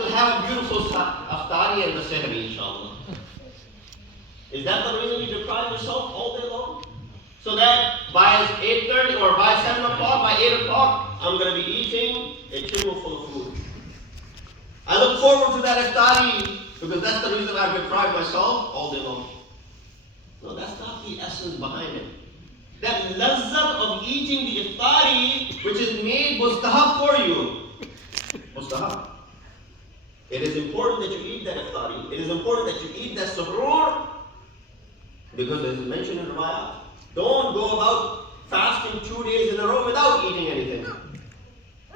will have a beautiful aftari and the sehri, inshallah. Is that the reason you deprive yourself all day long? So that by 8:30 or by 7 o'clock, by 8 o'clock, I'm going to be eating a table full of food. I look forward to that iftari because that's the reason I've deprived myself all day long. No, that's not the essence behind it. That lazzat of eating the iftari, which is made mustahab for you. Mustahab. It is important that you eat that iftari. It is important that you eat that suhoor because it is mentioned in Riwayat. Don't go about fasting 2 days in a row without eating anything.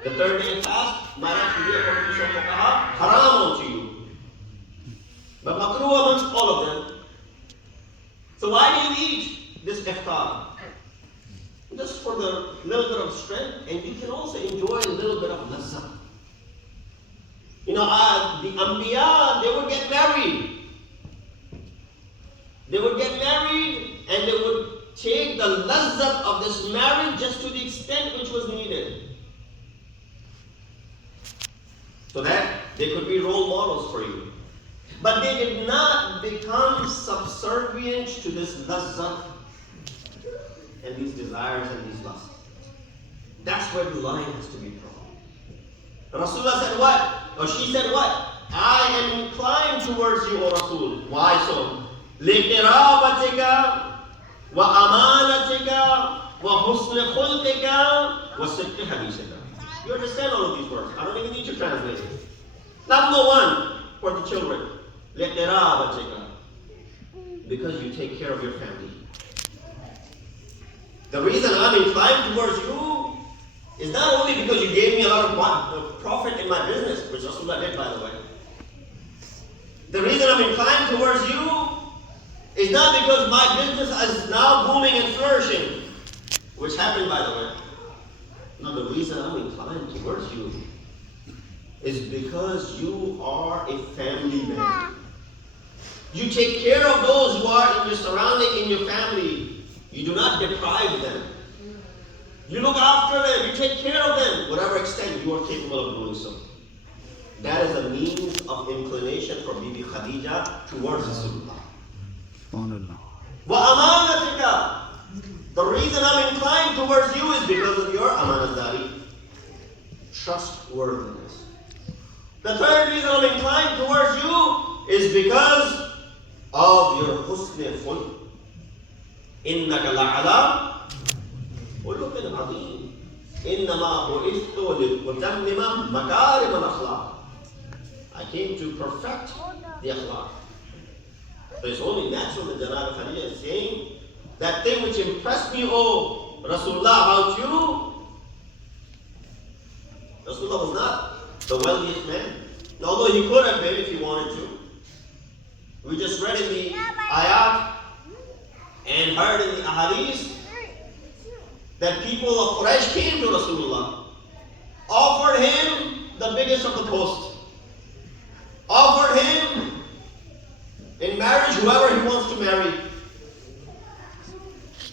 The third day fast might actually be according to some fuqaha, haram to you. But makruh amongst all of them. So why do you eat this iftar? Just for the little bit of strength, and you can also enjoy a little bit of lazzat. You know, the Anbiya, they would get married. They would get married and they would take the lazzat of this marriage just to the extent which was needed. So that they could be role models for you. But they did not become subservient to this lazzat and these desires and these lusts. That's where the line has to be drawn. Rasulullah said what? Or she said what? I am inclined towards you, O Rasul. Why so? لِقِرَابَتِكَ وَأَمَانَتِكَ وَحُسْنِ خُلْقِكَ وَصِدْقِ حَدِيثِكَ. You understand all of these words? I don't even need to translate it. Number one, for the children. لِقِرَابَتِكَ. Because you take care of your family. The reason I'm inclined towards you is not only because you gave me a lot of profit in my business, which Rasulullah did, by the way. The reason I'm inclined towards you is not because my business is now booming and flourishing, which happened, by the way. No, the reason I'm inclined towards you is because you are a family man. You take care of those who are in your surrounding, in your family. You do not deprive them. You look after them. You take care of them, whatever extent you are capable of doing so. That is a means of inclination for Bibi Khadiza towards Rasulullah. وَأَمَانَتِكَ. The reason I'm inclined towards you is because of your amanatdari, trustworthiness. The third reason I'm inclined towards you is because of your husn khulq. إِنَّكَ لَعَلَىٰ خُلُقٍ عَظِيمٍ إِنَّمَا بُعِثْتُ لِأُتَمِّمَ مَكَارِمَ الْأَخْلَاقِ. I came to perfect the akhlaq. So it's only natural that Janab Khadija is saying that thing which impressed me, oh Rasulullah, about you. Rasulullah was not the wealthiest man, although he could have been if he wanted to. We just read in the ayat and heard in the ahadith that people of Quraysh came to Rasulullah, offered him the biggest of the posts, offered him in marriage whoever he wants to marry,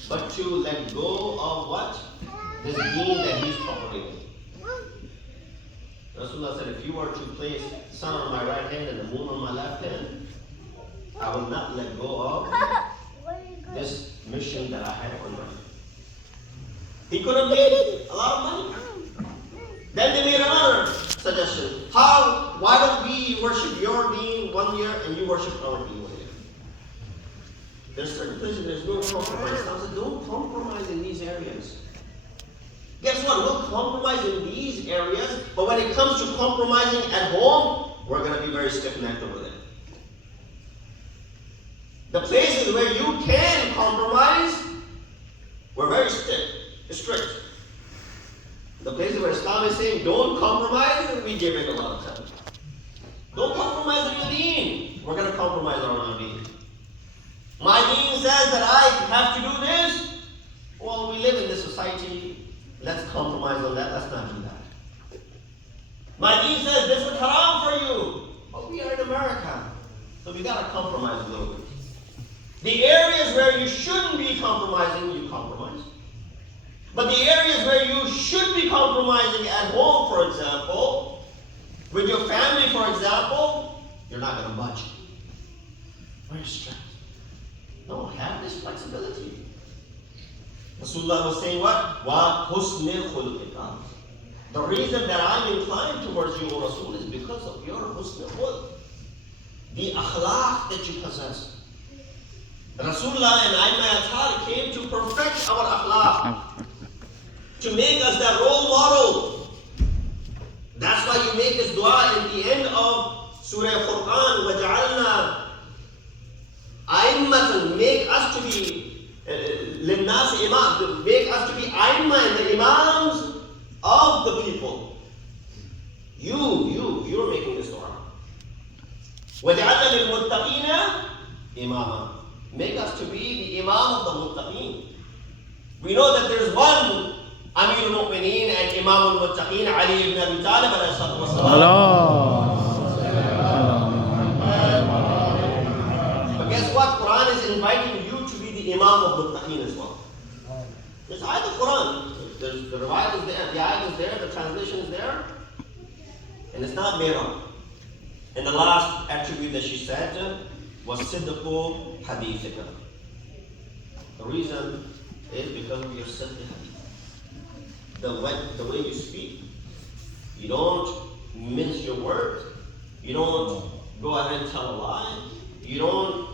but to let go of what? This deen that he's propagating. Rasulullah said, if you were to place the sun on my right hand and the moon on my left hand, I will not let go of this mission that I had on earth. He could have made a lot of money. Then they made another suggestion. Why don't we worship your deen 1 year and you worship our deen 1 year? There's certain places there's no compromise. I said, don't compromise in these areas. Guess what? We'll compromise in these areas, but when it comes to compromising at home, we're going to be very stiff-necked over there. The places where you can compromise, we're very strict. The places where Islam is saying don't compromise, we give it a lot of time. Don't compromise on your deen. We're going to compromise on our deen. My deen says that I have to do this. Well, we live in this society. Let's compromise on that. Let's not do that. My deen says this is haram for you. But we are in America. So we got to compromise a little bit. The areas where you shouldn't be compromising, you compromise. But the areas where you should be compromising at home, for example, With your family, for example, you're not going to budge. Very strict. No, have this flexibility. Rasulullah was saying what? Wa husnil khuluqika. The reason that I'm inclined towards you, O Rasul, is because of your husnul khuluq. The akhlaq that you possess. Rasulullah and Ahl-e-Bait came to perfect our akhlaq. To make us that role model. That's why you make this dua in the end of Surah Al-Furqan. وَجَعَلْنَا أَئِمَّةً. Make us to be لِلنَّاسِ imam. Make us to be aimma and the imams of the people. You're making this dua. وَجَعَلْنَا لِلْمُتَّقِينَ إِمَامًا. Make us to be the imam of the muttaqeen. We know that there's one Amir al-Mu'mineen and Imam al-Muttaqeen, Ali ibn Abi Talib alayhi salatu wasalam. But guess what? Quran is inviting you to be the Imam of Muttaqeen as well. There's ayat of Quran. There's the riwayat is there, the ayat is there, the translation is there. And it's not made up. And the last attribute that she said was Siddiqu Hadithika. The reason is because of your Siddiq Hadith. The way you speak. You don't mince your words. You don't go ahead and tell a lie. You don't,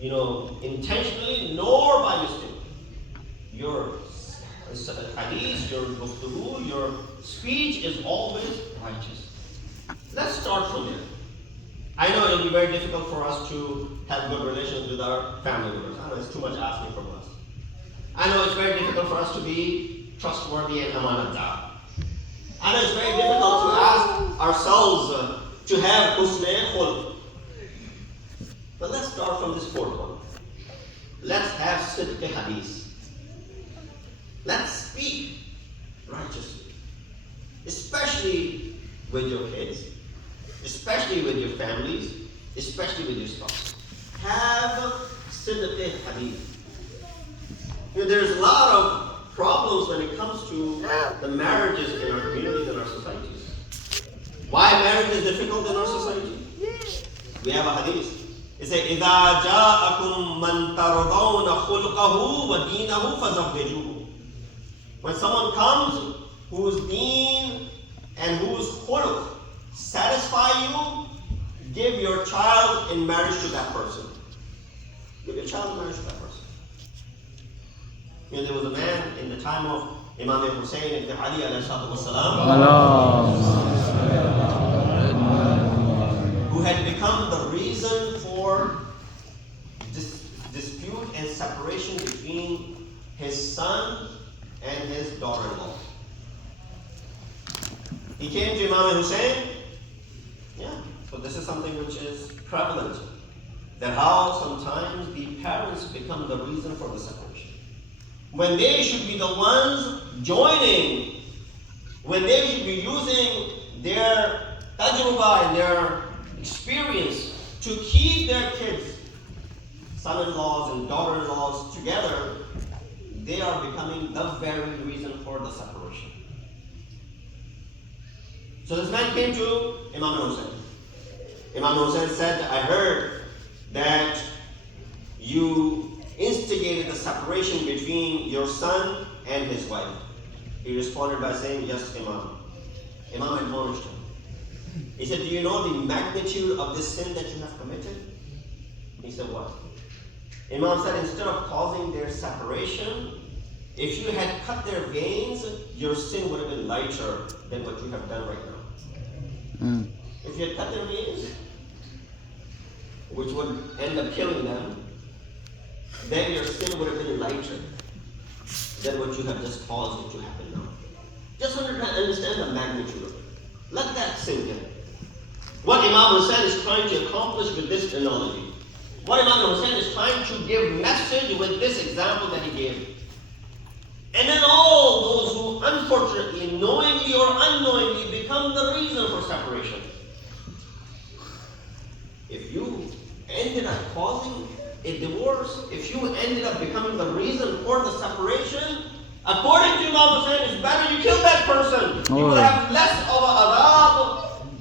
intentionally nor by mistake. Your hadith, your guftuhu, your speech is always righteous. Let's start from there. I know it'll be very difficult for us to have good relations with our family members. I know it's too much asking from us. I know it's very difficult for us to be trustworthy and amanatdar. I know it's very difficult to ask ourselves to have husnul khuluq. But let's start from this fourth one. Let's have sidq hadith. Let's speak righteously. Especially with your kids, especially with your families, especially with your spouse. Have sidq hadith. There's a lot of problems when it comes to the marriages in our communities and our societies. Why marriage is difficult in our society? We have a hadith. It says, إِذَا جَاءَكُمْ مَنْ تَرْضَوْنَ خُلْقَهُ وَدِينَهُ فَزَوِّجُوهُ. When someone comes whose deen and whose khuluq satisfy you, give your child in marriage to that person. Give your child in marriage to that person. There was a man in the time of Imam Hussein ibn Ali alayhi salatu wasalam, who had become the reason for dispute and separation between his son and his daughter-in-law. He came to Imam Hussein. So this is something which is prevalent. That how sometimes the parents become the reason for the separation. When they should be the ones joining, when they should be using their tajruba and their experience to keep their kids, son-in-laws and daughter-in-laws together, they are becoming the very reason for the separation. So this man came to Imam Hussein. Imam Hussein said, I heard that you instigated the separation between your son and his wife. He responded by saying, yes, Imam. Imam admonished him. He said, do you know the magnitude of this sin that you have committed? He said, what? Imam said, instead of causing their separation, if you had cut their veins, your sin would have been lighter than what you have done right now. If you had cut their veins, which would end up killing them, then your sin would have been lighter than what you have just caused it to happen now. Just understand the magnitude of it. Let that sink in. What Imam Hussein is trying to accomplish with this analogy, what Imam Hussein is trying to give message with this example that he gave. And then all those who unfortunately, knowingly or unknowingly, become the reason for separation. If you ended up causing a divorce, if you ended up becoming the reason for the separation, according to Imam Hussein, it's better you kill that person. You will have less of a adab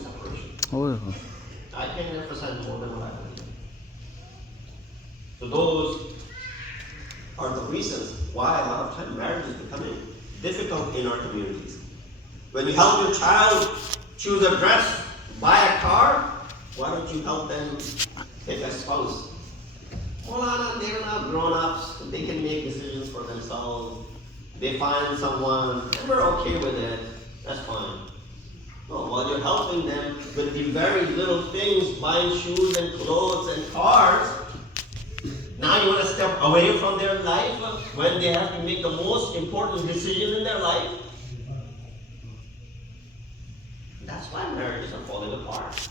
in separation. Oh, I can't emphasize more than what I believe. So those are the reasons why a lot of times marriage is becoming difficult in our communities. When you help your child choose a dress, buy a car, why don't you help them pick a spouse? Molana, they're not grown-ups. They can make decisions for themselves. They find someone, and we're okay with it. That's fine. No, while you're helping them with the very little things, buying shoes and clothes and cars, now you want to step away from their life when they have to make the most important decision in their life? That's why marriages are falling apart.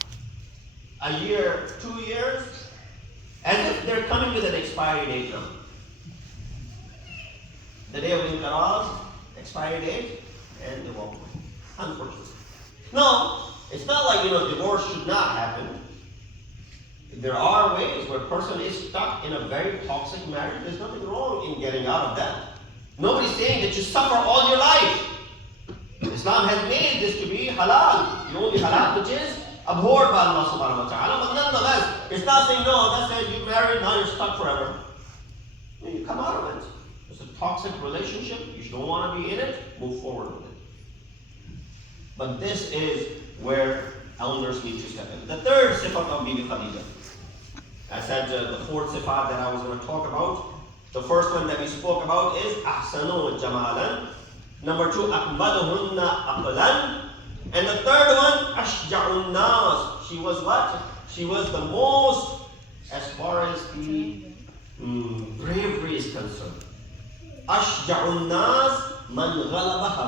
A year, 2 years, as if they're coming with an expiry date now. The day of inqiraj, expiry date, and they walk away. Unfortunately. No, it's not like, divorce should not happen. There are ways where a person is stuck in a very toxic marriage. There's nothing wrong in getting out of that. Nobody's saying that you suffer all your life. Islam has made this to be halal. The only halal which is abhorred by Allah subhanahu wa ta'ala. But nonetheless, it's not saying, no, that's it, you married, now you're stuck forever. You come out of it. It's a toxic relationship. You don't want to be in it, move forward with it. But this is where elders need to step in. The third sifat of Bibi Khadiza. I said the fourth sifat that I was going to talk about. The first one that we spoke about is ahsanu jamalan. Number 2, akmaluhunna aqlan. And the third one, ashja'un nas. She was what? She was the most, as far as the bravery is concerned. Ashja'un nas man ghalabaha.